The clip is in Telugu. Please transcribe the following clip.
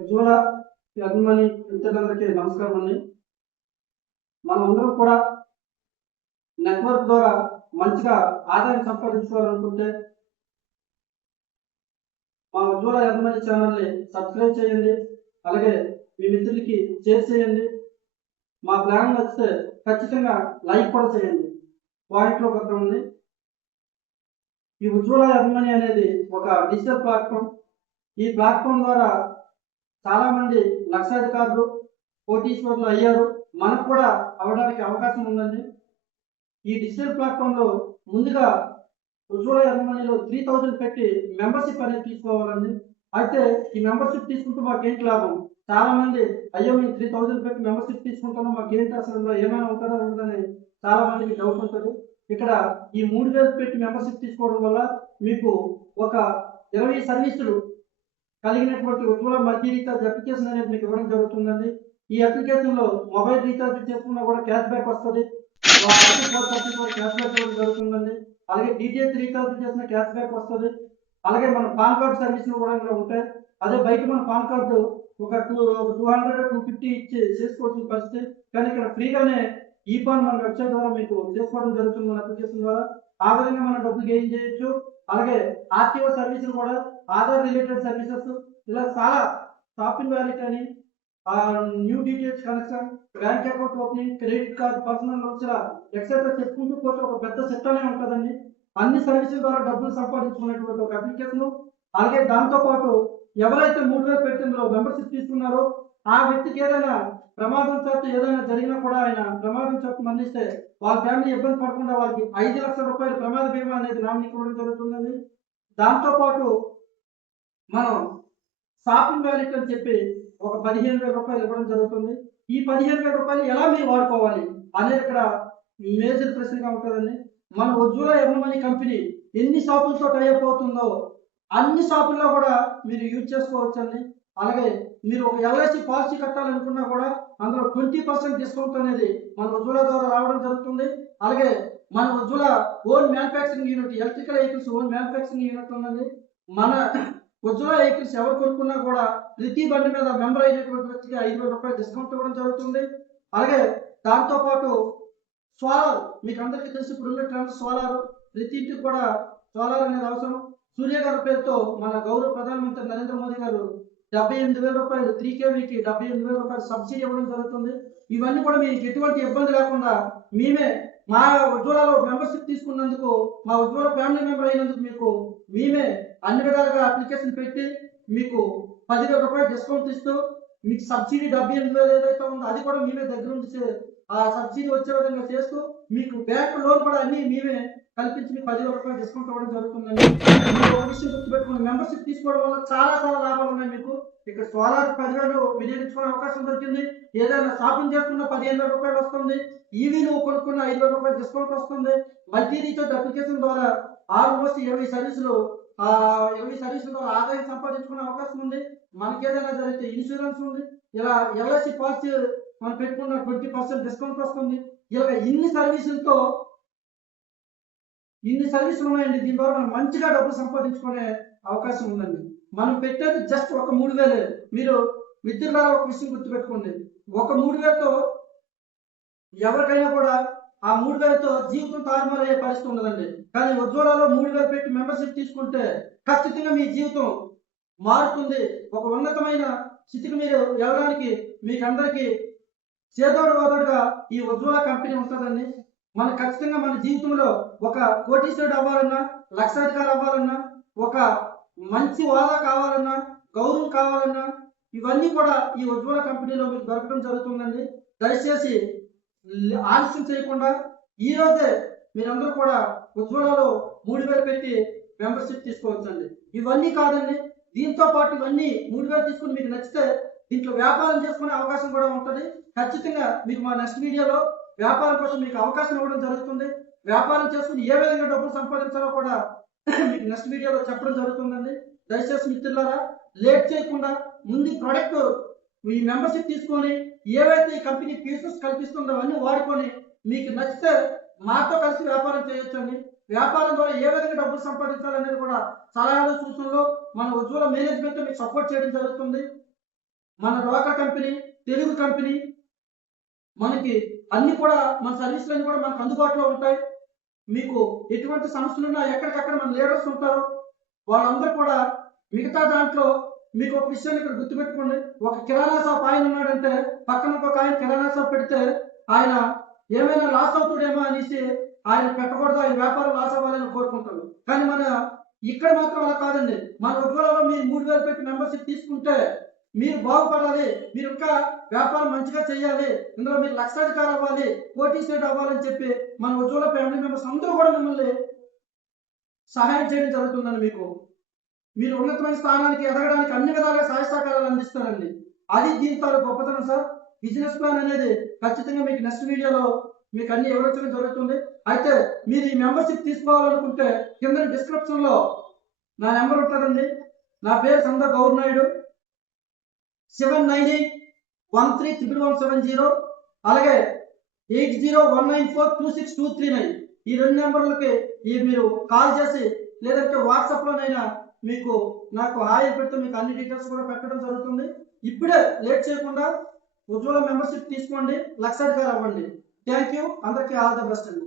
ఉజ్వల అభిమాని మిత్రులందరికీ నమస్కారం అండి. మనమందరం కూడా నెట్వర్క్ ద్వారా మంచిగా ఆదాయం సంపాదించుకోవాలనుకుంటే మా ఉజ్వల అభిమాని ఛానల్ని సబ్స్క్రైబ్ చేయండి. అలాగే మీ మిత్రులకి షేర్ చేయండి. మా ప్లాన్ నచ్చితే ఖచ్చితంగా లైక్ కూడా చేయండి. పాయింట్లో ఉంది. ఈ ఉజ్వల అభిమాని అనేది ఒక డిజిటల్ ప్లాట్ఫామ్. ఈ ప్లాట్ఫామ్ ద్వారా చాలా మంది లక్షాధికారులు కోటీశ్వరులు అయ్యారు. మనకు కూడా అవడానికి అవకాశం ఉందండి. ఈ డిజిటల్ ప్లాట్ఫామ్ లో ముందుగా ఉజ్వల అభిమానిలో 3000 పెట్టి మెంబర్షిప్ అనేది తీసుకోవాలండి. అయితే ఈ మెంబర్షిప్ తీసుకుంటూ మాకేంటి లాభం? చాలా మంది అయ్యో మేము 3000 పెట్టి మెంబర్షిప్ తీసుకుంటాము, మాకేంటి అసలు ఏమైనా అవుతారా ఉండదని చాలా మందికి డౌట్ ఉంటుంది. ఇక్కడ ఈ 3000 పెట్టి మెంబర్షిప్ తీసుకోవడం వల్ల మీకు ఒక 20 సర్వీసులు కలిగినటువంటి ఉజ్వల మల్టీ రీఛార్జ్ అప్లికేషన్ అనేది మీకు ఇవ్వడం జరుగుతుందండి. ఈ అప్లికేషన్ లో మొబైల్ రీఛార్జ్ చేసుకున్నా కూడా క్యాష్ బ్యాక్ వస్తుంది. క్యాష్ బ్యాక్ ఇవ్వడం జరుగుతుందండి. అలాగే డిటిహెచ్ రీఛార్జ్ చేసిన క్యాష్ బ్యాక్ వస్తుంది. అలాగే మన పాన్ కార్డు సర్వీసులు కూడా ఇందులో ఉంటాయి. అదే బయట మన పాన్ కార్డు ఒక 200-250 ఇచ్చి చేసుకోవాల్సిన పరిస్థితి. కానీ ఇక్కడ ఫ్రీగానే ఈ పాన్ మన వెబ్సైట్ ద్వారా మీకు చేసుకోవడం జరుగుతుంది మన అప్లికేషన్ ద్వారా. ఆ విధంగా మనం డబ్బులు గెయిన్ చేయొచ్చు. అలాగే ఆర్టీఓ సర్వీసులు కూడా, ఆధార్ రిలేటెడ్ సర్వీసెస్, ఇలా చాలా షాపింగ్ వ్యాలెట్ అని, new DTH connection, bank account opening, credit card, personal loans, ఇలా ఎక్సెట్రా చెప్పుకుంటూ పోతే ఒక పెద్ద సెట్ అనే ఉంటుందండి. అన్ని సర్వీసుల ద్వారా డబ్బులు సంపాదించుకునేటువంటి ఒక అప్లికేషన్. అలాగే దాంతో పాటు ఎవరైతే 3000 పెట్టిందో మెంబర్షిప్ తీసుకున్నారో ఆ వ్యక్తికి ఏదైనా ప్రమాదం చేత ఏదైనా జరిగినా కూడా ఆయన ప్రమాదం చేత మరణిస్తే వాళ్ళ ఫ్యామిలీ ఇబ్బంది పడకుండా వాళ్ళకి 5 లక్షల రూపాయల ప్రమాద బీమా అనేది నామినీ ఇవ్వడం జరుగుతుందండి. దాంతో పాటు మనం షాపింగ్ వ్యాలెట్ అని చెప్పి ఒక 15,000 రూపాయలు ఇవ్వడం జరుగుతుంది. ఈ 15,000 రూపాయలు ఎలా మీరు వాడుకోవాలి అనేది ఇక్కడ మేజర్ ప్రశ్నగా ఉంటుందండి. మన ఉజ్వల ఎర్రమనీ కంపెనీ ఎన్ని షాపులతో టైఅప్ అవుతుందో అన్ని షాపుల్లో కూడా మీరు యూజ్ చేసుకోవచ్చండి. అలాగే మీరు ఒక ఎల్ఐసి పాలసీ కట్టాలనుకున్నా కూడా అందులో 20% డిస్కౌంట్ అనేది మన ఉజ్వల ద్వారా రావడం జరుగుతుంది. అలాగే మన Ujwala own manufacturing unit, electrical vehicles own manufacturing unit ఉందండి. మన ఉజ్వల వెహికల్స్ ఎవరు కొనుక్కున్నా కూడా ప్రతి బండి మీద మెంబర్ అయినటువంటి వ్యక్తికి 5,000 రూపాయలు డిస్కౌంట్ ఇవ్వడం జరుగుతుంది. అలాగే దాంతో పాటు సోలార్, మీకు అందరికీ తెలిసి ఇప్పుడు ఉన్న ట్రెండ్ సోలార్. ప్రతి ఇంటికి కూడా సోలార్ అనేది అవసరం. సూర్య గారి పేరుతో మన గౌరవ ప్రధానమంత్రి నరేంద్ర మోదీ గారు 78,000 రూపాయలు 3KVకి 78,000 రూపాయలు సబ్సిడీ ఇవ్వడం జరుగుతుంది. ఇవన్నీ కూడా మీకు ఎటువంటి ఇబ్బంది లేకుండా మేమే మా ఉజ్వలలో మెంబర్షిప్ తీసుకున్నందుకు, మా ఉజ్వల ఫ్యామిలీ మెంబర్ అయినందుకు మీకు మేమే అన్ని విధాలుగా అప్లికేషన్ పెట్టి మీకు 10,000 రూపాయలు డిస్కౌంట్ ఇస్తూ మీకు సబ్సిడీ 78,000 ఏదైతే ఉందో అది కూడా మేమే దగ్గర ఉంచి ఆ సబ్సిడీ వచ్చే విధంగా చేస్తూ మీకు బ్యాంక్ లోన్ కూడా అన్ని మేమే కల్పించి మీకు 10,000 రూపాయలు డిస్కౌంట్ ఇవ్వడం జరుగుతుందండి. ఒక విషయం గుర్తుపెట్టుకుని మెంబర్షిప్ తీసుకోవడం వల్ల చాలా చాలా లాభాలు ఉన్నాయి మీకు. ఇక్కడ సోలార్ 10,000 వినియోగించుకునే అవకాశం దొరికింది. ఏదైనా షాపింగ్ చేసుకున్న 15,000 రూపాయలు వస్తుంది. ఈవీలు కొనుక్కున్న 5,000 రూపాయలు డిస్కౌంట్ వస్తుంది. మల్టీ రీఛార్జ్ అప్లికేషన్ ద్వారా ఆల్మోస్ట్ 20 సర్వీసులు 20 సర్వీసుల ద్వారా ఆదాయం సంపాదించుకునే అవకాశం ఉంది. మనకి ఏదైనా జరిగితే ఇన్సూరెన్స్ ఉంది. ఇలా ఎల్ఐసి పాలసీ మనం పెట్టుకున్న 20% డిస్కౌంట్ వస్తుంది. ఇలా ఇన్ని సర్వీసులతో ఇన్ని సర్వీసులు ఉన్నాయండి. దీని ద్వారా మనం మంచిగా డబ్బులు సంపాదించుకునే అవకాశం ఉందండి. మనం పెట్టేది జస్ట్ ఒక 3,000. మీరు మిత్రులారా ఒక విషయం గుర్తుపెట్టుకోండి, ఒక 3,000తో ఎవరికైనా కూడా ఆ 3,000తో జీవితం తారుమారయ్యే పరిస్థితి ఉండదండి. కానీ ఉజ్వలలో 3,000 పెట్టి మెంబర్షిప్ తీసుకుంటే ఖచ్చితంగా మీ జీవితం మారుతుంది. ఒక ఉన్నతమైన స్థితికి మీరు వెళ్ళడానికి మీకు అందరికీ చేదోడు వాదోడుగా ఈ ఉజ్వల కంపెనీ ఉంటుందండి. మన ఖచ్చితంగా మన జీవితంలో ఒక కోటీశ్వరుడు అవ్వాలన్నా, లక్షాధికారి అవ్వాలన్నా, ఒక మంచి హోదా కావాలన్నా, గౌరవం కావాలన్నా ఇవన్నీ కూడా ఈ ఉజ్వల కంపెనీలో మీకు దొరకడం జరుగుతుందండి. దయచేసి ఆలస్యం చేయకుండా ఈ రోజే మీరందరూ కూడా ఉజ్వలలో 3,000 పెట్టి మెంబర్షిప్ తీసుకోవచ్చండి. ఇవన్నీ కాదండి, దీంతో పాటు ఇవన్నీ 3,000 తీసుకుని మీకు నచ్చితే దీంట్లో వ్యాపారం చేసుకునే అవకాశం కూడా ఉంటుంది. ఖచ్చితంగా మీకు మా నెక్స్ట్ వీడియోలో వ్యాపారం కోసం మీకు అవకాశం ఇవ్వడం జరుగుతుంది. వ్యాపారం చేసుకుని ఏ విధంగా డబ్బులు సంపాదించాలో కూడా మీకు నెక్స్ట్ వీడియోలో చెప్పడం జరుగుతుందండి. దయచేసి మిత్రులారా లేట్ చేయకుండా ముందు ప్రోడక్ట్ ఈ మెంబర్షిప్ తీసుకొని ఏవైతే ఈ కంపెనీ ఫీచర్స్ కల్పిస్తుందో అవన్నీ వాడుకొని మీకు నచ్చితే మాతో కలిసి వ్యాపారం చేయొచ్చండి. వ్యాపారం ద్వారా ఏ విధంగా డబ్బులు సంపాదించాలనేది కూడా సలహాలు సూచనలు మన ఉజ్వల మేనేజ్మెంట్ మీకు సపోర్ట్ చేయడం జరుగుతుంది. మన లోకల్ కంపెనీ, తెలుగు కంపెనీ, మనకి అన్ని కూడా మన సర్వీసులన్నీ కూడా మనకు అందుబాటులో ఉంటాయి. మీకు ఎటువంటి సమస్యలున్నా ఎక్కడికక్కడ మన లీడర్స్ ఉంటారు. వాళ్ళందరూ కూడా మిగతా దాంట్లో మీకు ఒక విషయాన్ని ఇక్కడ గుర్తుపెట్టుకోండి. ఒక కిరాణా షాప్ ఆయన ఉన్నాడంటే పక్కన ఇంకొక ఆయన కిరాణా షాప్ పెడితే ఆయన ఏమైనా లాస్ అవుతాడేమో అనేసి ఆయన పెట్టకూడదు, ఆయన వ్యాపారం లాస్ అవ్వాలని కోరుకుంటారు. కానీ మన ఇక్కడ మాత్రం అలా కాదండి. మన ఉజ్వలలో మీరు 3000 పెట్టి మెంబర్షిప్ తీసుకుంటే మీరు బాగుపడాలి, మీరు ఇంకా వ్యాపారం మంచిగా చేయాలి, ఇందులో మీరు లక్షాధికారి అవ్వాలి, కోటీశ్వరుడు అవ్వాలని చెప్పి మన ఉజ్వల ఫ్యామిలీ మెంబర్స్ అందరూ కూడా మిమ్మల్ని సహాయం చేయడం జరుగుతుందండి. మీరు ఉన్నతమైన స్థానానికి ఎదగడానికి అన్ని విధాలుగా సహాయ సహకారాలు అందిస్తారండి. అది దీని తాలూకు గొప్పతనం సార్. బిజినెస్ ప్లాన్ అనేది ఖచ్చితంగా మీకు నెక్స్ట్ వీడియోలో మీకు అన్ని వివరించడం జరుగుతుంది. అయితే మీరు ఈ మెంబర్షిప్ తీసుకోవాలనుకుంటే కింద డిస్క్రిప్షన్ లో నా నెంబర్ ఉంటుందండి. నా పేరు సంద గౌర్ నాయుడు, 7981311170, అలాగే 8019426239 ఈ 2 నెంబర్లకి మీరు కాల్ చేసి లేదంటే వాట్సాప్ లోనైనా మీకు నాకు హాయ్ పెడితే మీకు అన్ని డీటెయిల్స్ కూడా పెట్టడం జరుగుతుంది. ఇప్పుడే లేట్ చేయకుండా ఉజ్వల మెంబర్షిప్ తీసుకోండి, లక్షాధికారి అవ్వండి. థ్యాంక్ యూ, అందరికీ ఆల్ ద బెస్ట్ అండి.